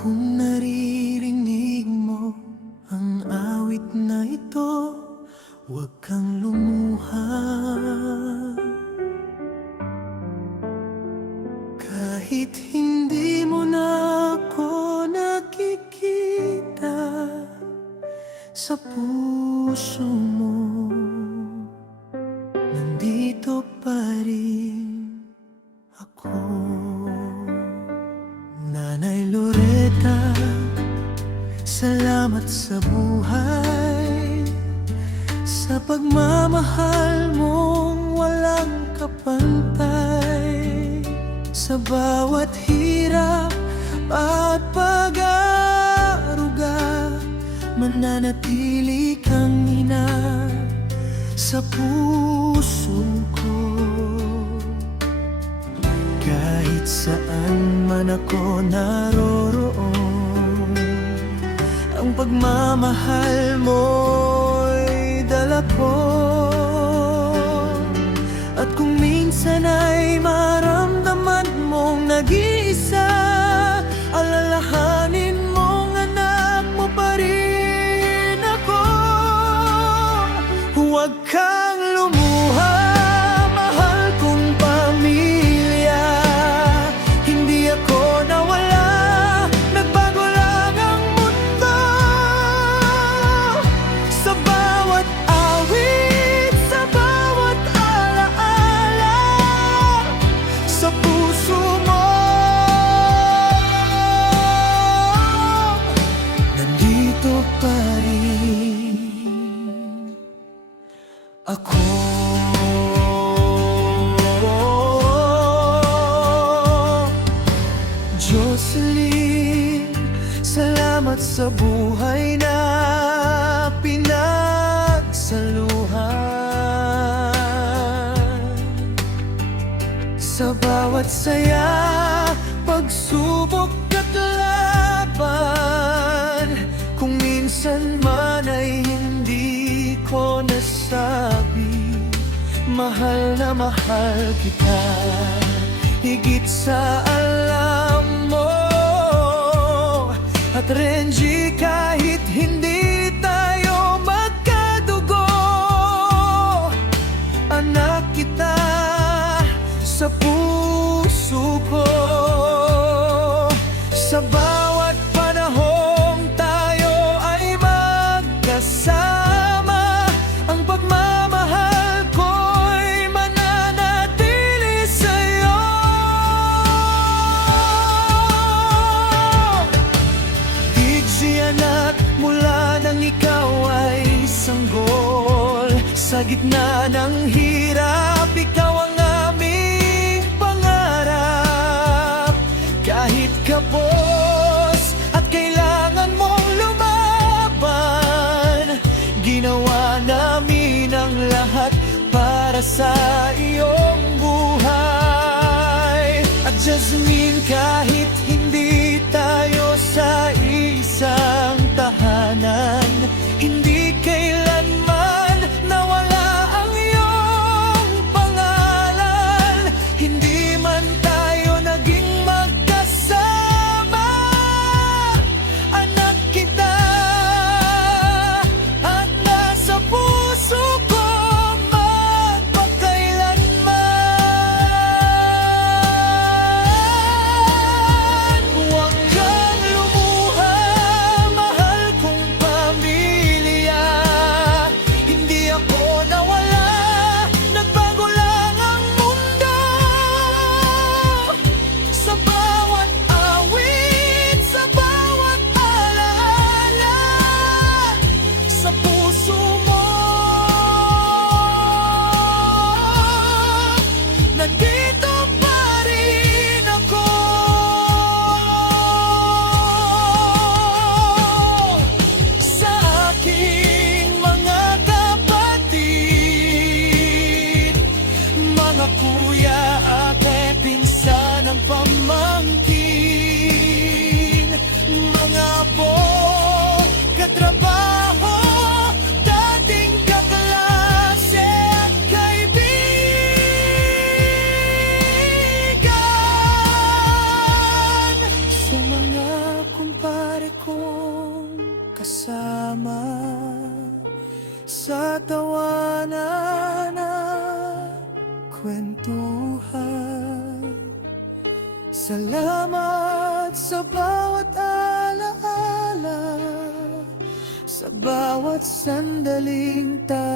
Kung naririnig mo ang awit na ito, huwag kang lumuha. Kahit hindi mo na ako nakikita, sa puso mo nandito pa rin ako. Nanay Loretta, salamat sa buhay, sa pagmamahal mong walang kapantay. Sa bawat hirap at pag-aaruga, mananatili kang ina sa puso ko. Kahit saan man ako naroroon, ang pagmamahal mo'y dala ko. At kung minsan ay maramdaman mong nag-iisa, alalahanin mong anak mo pa rin ako. Huwag kang lumuha, mahal kong pamilya. Hindi ako nawala, nagbago lang ang mundo. Sa bawat awit, sa bawat alaala, sa puso mo nandito pa rin ako. Jocelyn, salamat sa buhay na pinagsaluhan. Sa bawat saya, pagsubok at laban, kung minsan man ay hindi ko nasabi, mahal na mahal kita, higit sa alam mo. At Renji, kahit hindi tayo magkadugo, anak kita sa puso ko. Sa bawat panahong tayo ay magkasama, ang pagmamahal ko'y mananatili sa'yo. Digsi anak, mula nang ikaw ay sanggol, sa gitna ng hirap, ikaw ang aming pangarap. Kahit kapos at kailangan mong lumaban, ginawa namin ang lahat para sa iyong buhay. At Jasmine, kahit hindi tayo sa isang tahanan, hindi kailanman nawala ang iyong kumpare kong kasama sa tawanan at kwentuhan. Salamat sa bawat alaala, sa bawat sandaling tayo